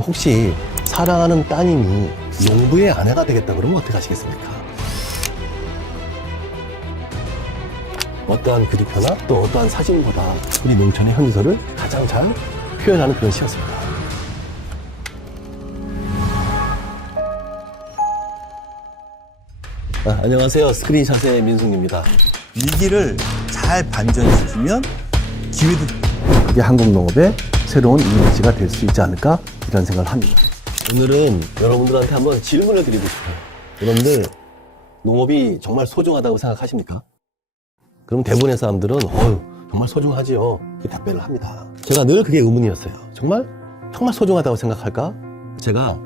혹시 사랑하는 따님이 농부의 아내가 되겠다 그러면 어떻게 하시겠습니까? 어떠한 그림표나 또 어떠한 사진보다 우리 농촌의 현지서를 가장 잘 표현하는 그런 시였습니다. 아, 안녕하세요. 스크린샷의 민승입니다. 위기를 잘 반전시키면 기회도 그게 한국 농업의 새로운 이미지가 될 수 있지 않을까 이런 생각을 합니다. 오늘은 여러분들한테 한번 질문을 드리고 싶어요. 여러분들 농업이 정말 소중하다고 생각하십니까? 그럼 대부분의 사람들은 어유 정말 소중하지요. 이렇게 답변을 합니다. 제가 늘 그게 의문이었어요. 정말 정말 소중하다고 생각할까? 제가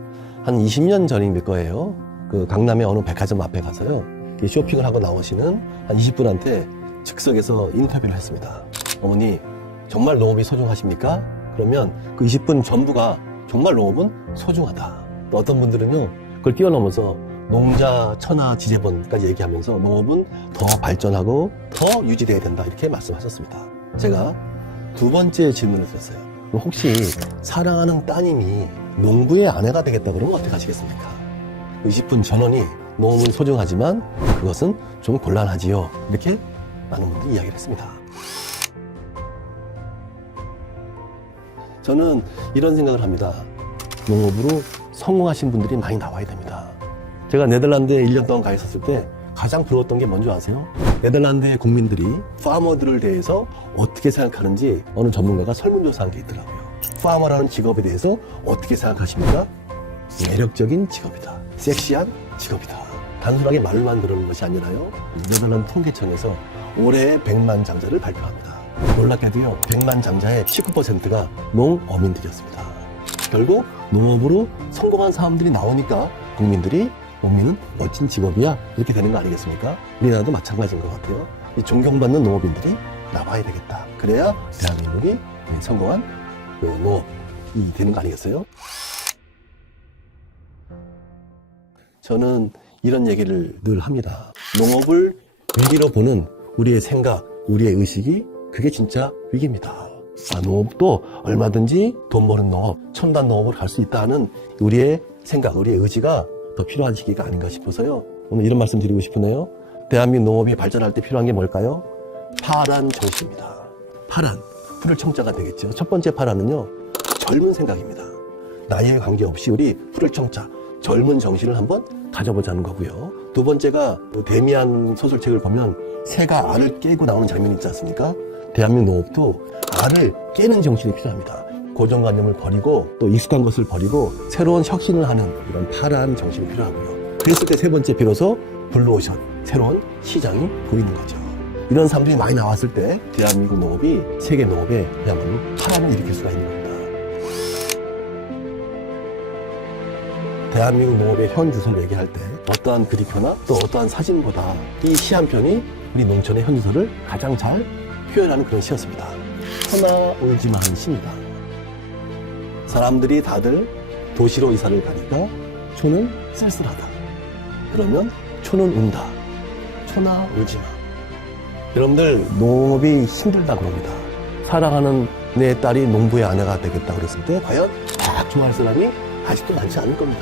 한 20년 전일 거예요. 그 강남의 어느 백화점 앞에 가서요. 이 쇼핑을 하고 나오시는 한 20분한테 즉석에서 인터뷰를 했습니다. 어머니 정말 농업이 소중하십니까? 그러면 그 20분 전부가 정말 농업은 소중하다. 또 어떤 분들은요, 그걸 뛰어넘어서 농자, 천하, 지제본까지 얘기하면서 농업은 더 발전하고 더 유지돼야 된다. 이렇게 말씀하셨습니다. 제가 두 번째 질문을 드렸어요. 혹시 사랑하는 따님이 농부의 아내가 되겠다 그러면 어떻게 하시겠습니까? 20분 전원이 농업은 소중하지만 그것은 좀 곤란하지요. 이렇게 많은 분들이 이야기를 했습니다. 저는 이런 생각을 합니다. 농업으로 성공하신 분들이 많이 나와야 됩니다. 제가 네덜란드에 1년 동안 가 있었을 때 가장 부러웠던 게 뭔지 아세요? 네덜란드의 국민들이 파머들을 대해서 어떻게 생각하는지 어느 전문가가 설문조사한 게 있더라고요. 파머라는 직업에 대해서 어떻게 생각하십니까? 매력적인 직업이다. 섹시한 직업이다. 단순하게 말만 들은 것이 아니라요. 네덜란드 통계청에서 올해의 100만 장자를 발표합니다. 놀랍게도요, 100만 장자의 19%가 농어민들이었습니다. 결국 농업으로 성공한 사람들이 나오니까 국민들이 농민은 멋진 직업이야 이렇게 되는 거 아니겠습니까? 우리나라도 마찬가지인 것 같아요. 이 존경받는 농업인들이 나와야 되겠다. 그래야 대한민국이 성공한 그 농업이 되는 거 아니겠어요? 저는 이런 얘기를 늘 합니다. 농업을 위기로 보는 우리의 생각, 우리의 의식이 그게 진짜 위기입니다. 아, 농업도 얼마든지 돈 버는 농업, 첨단 농업을 갈 수 있다는 우리의 생각, 우리의 의지가 더 필요한 시기가 아닌가 싶어서요. 오늘 이런 말씀 드리고 싶으네요. 대한민국 농업이 발전할 때 필요한 게 뭘까요? 파란 정신입니다. 파란, 풀을 청자가 되겠죠. 첫 번째 파란은요, 젊은 생각입니다. 나이에 관계없이 우리 풀을 청자, 젊은 정신을 한번 가져보자는 거고요. 두 번째가 그 데미안 소설책을 보면 새가 알을 깨고 나오는 장면이 있지 않습니까? 대한민국 농업도 알을 깨는 정신이 필요합니다. 고정관념을 버리고 또 익숙한 것을 버리고 새로운 혁신을 하는 이런 파란 정신이 필요하고요. 그랬을 때 세 번째 비로소 블루오션, 새로운 시장이 보이는 거죠. 이런 사람들이 많이 나왔을 때 대한민국 농업이 세계 농업에 그야말로 파란을 일으킬 수가 있는 겁니다. 대한민국 농업의 현 주소를 얘기할 때 어떠한 그림표나 또 어떠한 사진보다 이 시 한 편이 우리 농촌의 현 주소를 가장 잘 표현하는 그런 시였습니다. 허나 울지마 하는 시입니다. 사람들이 다들 도시로 이사를 가니까 촌은 쓸쓸하다. 그러면 촌은 운다. 초나 울지 마. 여러분들 농업이 힘들다 그럽니다. 사랑하는 내 딸이 농부의 아내가 되겠다 그랬을 때 과연 딱 좋아할 사람이 아직도 많지 않을 겁니다.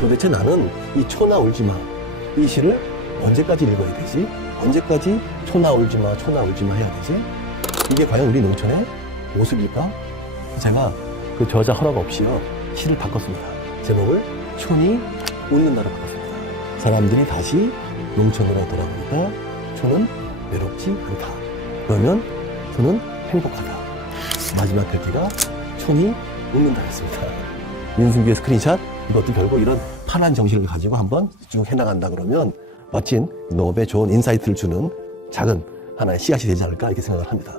도대체 나는 이 초나 울지 마 이 시를 언제까지 읽어야 되지? 언제까지 초나 울지마 초나 울지마 해야 되지? 이게 과연 우리 농촌의 모습일까? 제가 그 저자 허락 없이요 시를 바꿨습니다. 제목을 촌이 웃는다로 바꿨습니다. 사람들이 다시 농촌으로 돌아오니까 촌은 외롭지 않다. 그러면 촌은 행복하다. 마지막 글귀가 촌이 웃는다 했습니다. 민승기의 스크린샷 이것도 결국 이런 파란 정신을 가지고 한번 쭉 해나간다 그러면 멋진 농업에 좋은 인사이트를 주는 작은 하나의 씨앗이 되지 않을까 이렇게 생각을 합니다.